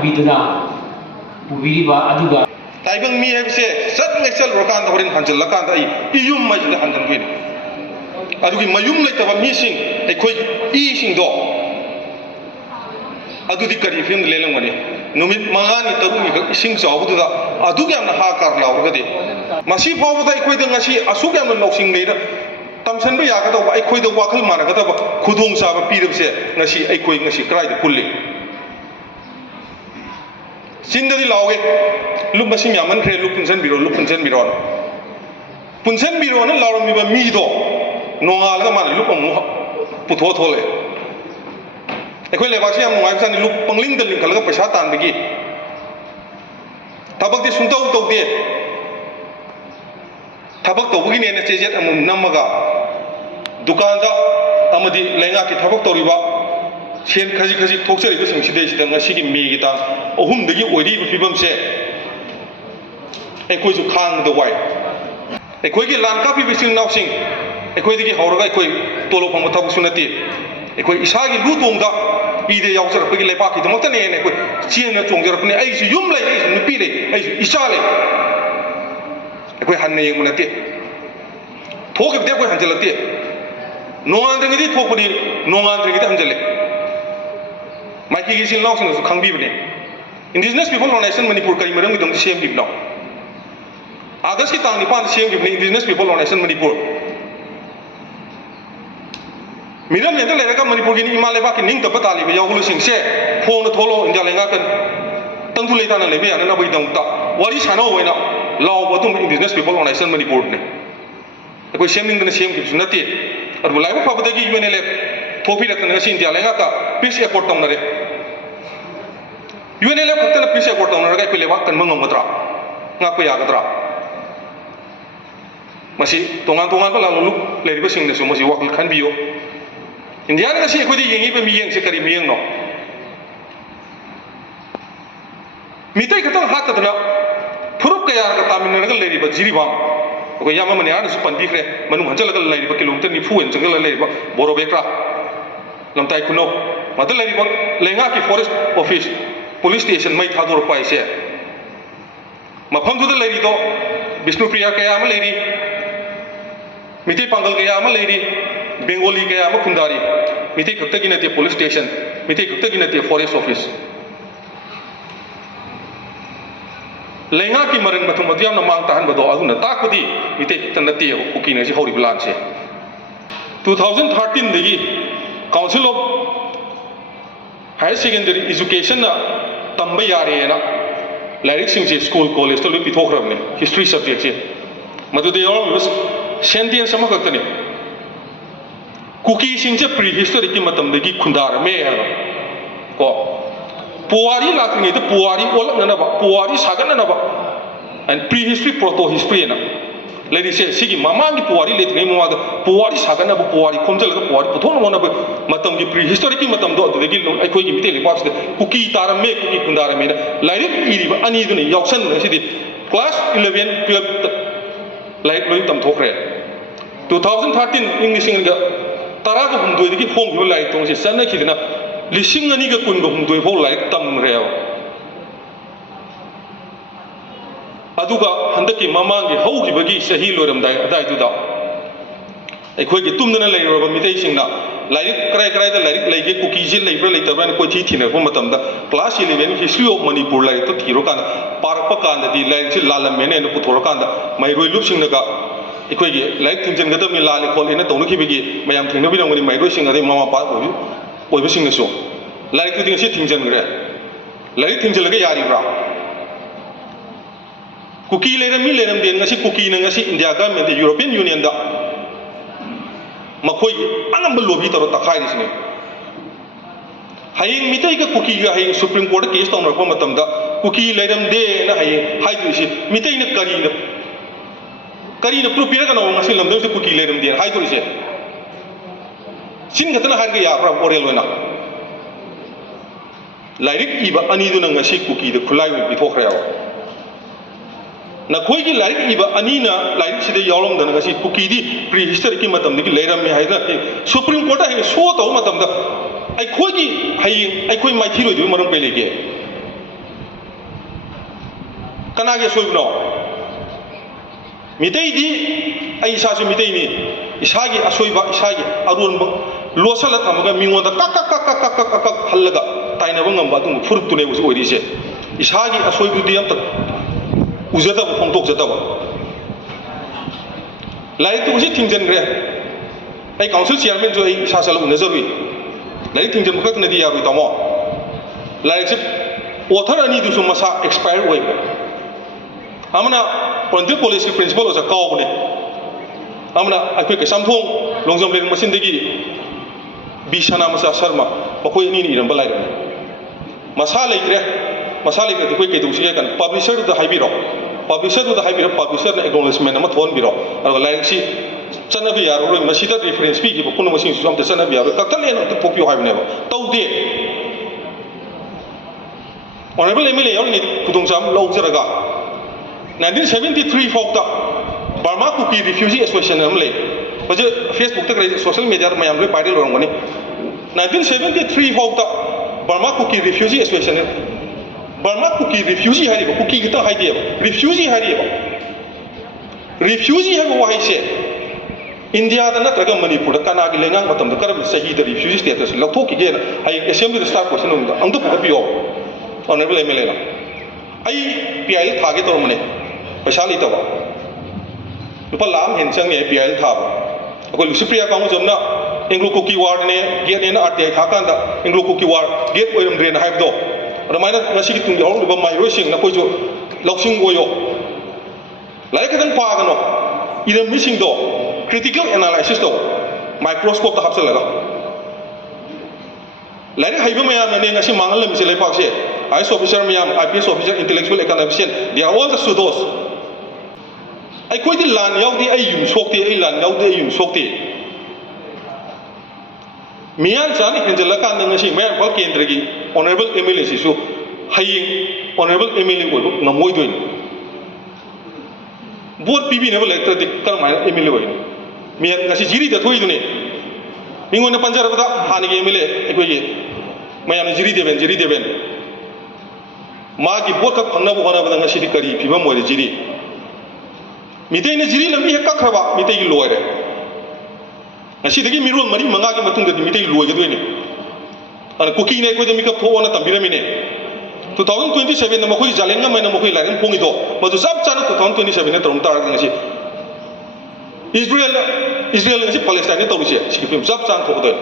ubiduna ubiriba aduga taibang mi hai se sat ngai sel rokan da horin hanjal lakan da iyum mai da hanjal gin adugi mayum lai ta ba mi sing ai khoi I sing do adudi kari film lelang mani numit mangani tarungi ka sing chaw bu da adugi amna ha kar law ga de masi phaw da ai khoi da ngasi asuk yam nok sing nei da tamsan ba ya ga da ai khoi da wakhal mana ga da ba khudong sa ba pirab se ngasi ai khoi ngasi krai da kulli Sindari lawe, lup masih nyaman kre lup punsen biro, punsen biro na lawan miba mido, nongal ka mana lup amu puthot hole. Ekoi lepas yang mengai sana lup pangling daling kalau ka pesatan bagi, tabak di suntau tau dia, tabak tau begini ane cejet amu namaga, dukaan da amadi lenga ki tabak tau riba. Sen kaji tokser itu sing sidai sidang ngasi ki mi kita ohum degi ori bifibam se ekoi ju khang do wai ekoi ki lan ka pi bisin naw sing ekoi degi hauraga ekoi tolo phang thab sunati ekoi isa gi lu tong da ide yaw jar pagi lepa ki dmok tane ne ekoi chien na chong jar pni ai su yum lai ai su nupi lai ai su isa lai ekoi han ne yeng munati thok de ekoi han jalati nongan deng di thok puni nongan deng di han jale Maiki gisil law sing su khangbi bne Indigenous People Organization Manipur kari marang idong CM gib law August ki tang ni pan CM gib ne Indigenous People Organization Manipur Miram ne le ka Manipur gi ni ima leba ki ning ta patali ba yawulu sing se phone na tholo india lenga kan tang tu le ta na le be na ba idong ta wari sana we na law ba tum Indigenous People Organization Manipur ne ko CM ning na CM gib sunati ar bulai ba fa gi UNLF thopi rak na sin dia lenga ka peace accord tong na re UNLF khakta na peace accord tong na ga ko lewa kan mangam matra nga ko ya gadra masi tongan ba la lu le ri ba sing ne so masi wakil khan biyo india na si ko di yengi ba mi yeng se kari mi yeng no mitai khata hat ta na phurup ka ya ka tamin na ga le ri ba jiri ba ko yama mane an su pan bi kre manu hanjal ga le ri ba kilometer ni phu en jangal le ri ba boro bekra lamtai kuno madal le ri ba lenga ki forest office police station mai thador pai se mafam du le ri do Vishnupriya kaya ama le ri miti pangal kaya ama le ri Bengali kaya ama khundari miti khakta gi na te police station miti khakta gi na te forest office lenga ki maran mathum madiam na mang tahan bado aduna takudi miti khakta na te kuki na si hori plan se 2013 degi Council of Higher Secondary Education na tamba yare na lairik sing se school college to lu pithokram ne history subject se madu de yaw was sentence sama khakta ne kuki sing se prehistory ki matam de gi khundar me ko puari lakni de puari olak na ba puari sagan na ba and prehistory proto history na lady se sigi mamang ki puari let ngai mo puari sagan na puari khomjal ga puari puthon mo na matam ki prehistory ki matam do de gi ai khoi gi mite le box de kuki taram me kuki khundar me na lairik iri ba ani du ne yauksan na sidi class 11 12 laik loi tam thokre 2013 english ga tara ga humdoi de gi phom gi lai tong se sanna ki na lising ani ga kun ga humdoi pho laik tam re aduga handaki mamangi haugi bagi sahi loram dai adai du da ekhoi gi tumna lai roba mitei singna lairik krai da lairik leige kuki jil leibra leitabra ko thi thine ko matam da class 11 history of manipur lai to thiro kan parpa kan da di lai chi lalam mene no puthor kan da mai roi lup singna ga ekhoi gi lairik thingjen ga da mi la le khol ina tonu ki bigi mayam thingna bi dong ni mai roi singa de mama pa oi bi singna so lairik tu ding si thingjen gre lairik thingjen ga yari bra Kuki leram den ngasi kuki na ngasi India government the European Union da makoi angam lobby taro takai disini haying mitai ka kuki ga haying Supreme Court case tong rakpa matam da kuki leram de na haying hai du si mitai na kari na prupira ka na ngasi lamdam se kuki leram de hai du se sin gatana har ga ya pra orel na lairik iba ani du na ngasi kuki de khulai bi thokra na khoi gi lairik iba ani na lairik sida yawlam dan ngasi kuki di prehistory ki matam ni leiram me haida Supreme Court ha so to matam da ai khoi gi hai ai khoi mai thiroi du maram pe lege कनागे सोइबनो मितेदी आई इसासु मितेनी इसागी असोइबा इसागी अरुनबा लोसल थमगा मिंगोंदा कक हल्लगा ताइनबा ngamba tung furuptune busu oirise isagi asoibudi amta ujadaba phongtok jadaba lai tu usi thingjan gre ai council chairman jo ai sasal unazarui lai thingjan bukak na di yarui tamo lai se author ani du masa expire oi amna Pontiac College ki principal osa kaw ne amna akoi ke samthong longjom le machine degi bisana masa sarma bakoi ni ni ramba lai masa lai koi ke du si kan publisher da haibiro publisher na acknowledgement ama thon biro ar lai si chana bi yaro roi masida reference bi ki bakun machine su am te chana bi yaro kakal en to popio haibne ba tawde honorable MLA yor ni kudung sam lo jaraga 1973 fokta Burma Kuki Refugee Association amle hoje Facebook ta social media mayam loi viral horongani 1973 fokta Burma Kuki Refugee Association Burma Kuki Refugee hari ko Kuki kita hai dia refugee hari ko refugee ha ko hai se India da natraga Manipur da kana gi lengang matam da karam sahi da refugee status lakho ki ge hai assembly start question unda angda ko pio honorable MLA na ai PIL thage tor mane पैसा ली तब लुपा लाम हेंचंग ने PIL था अको लुसिप्रिया कांगो जमना इंग्लो कुकी वार्ड ने गेट ने RTI था कांदा इंग्लो कुकी वार्ड गेट ओयम ड्रेन हाइब दो रमाइना ngasi ki tungi hong luba mai roising na koi jo loksing oyo lai kadang paagano ina missing do critical analysis do microscope ta hapsalaga lai haiba mayam ne ngasi mangal le misele pakse IS officer mayam IPS officer intellectual academician they are all the pseudos ai koi di lan yaw di ai yum sokti ai lan yaw di ai yum sokti mian chani henjala kan nang si mayam pal kendra gi honorable MLA sisu haying honorable MLA oibu ngamoi doin board PB ne elected dik kar mai MLA oin mian ngasi jiri da thoi dune mingona panjara bada hani gi MLA ekoi ye mayam jiri deben magi board ka phangna bo hona bada ngasi di kari phibam moi jiri mitei ne jiri lambi hekka khraba mitei gi loire ngasi dagi mirol mari manga gi matung da mitei loige doine ana cooking ne ko de mikap tho ona tambira mine 2027 na makoi jalenga mai na makoi larin pongi do madu sab chana 2027 ne trom tar ngasi Israel ngasi Palestine ne tawise sikipim sab chan tho do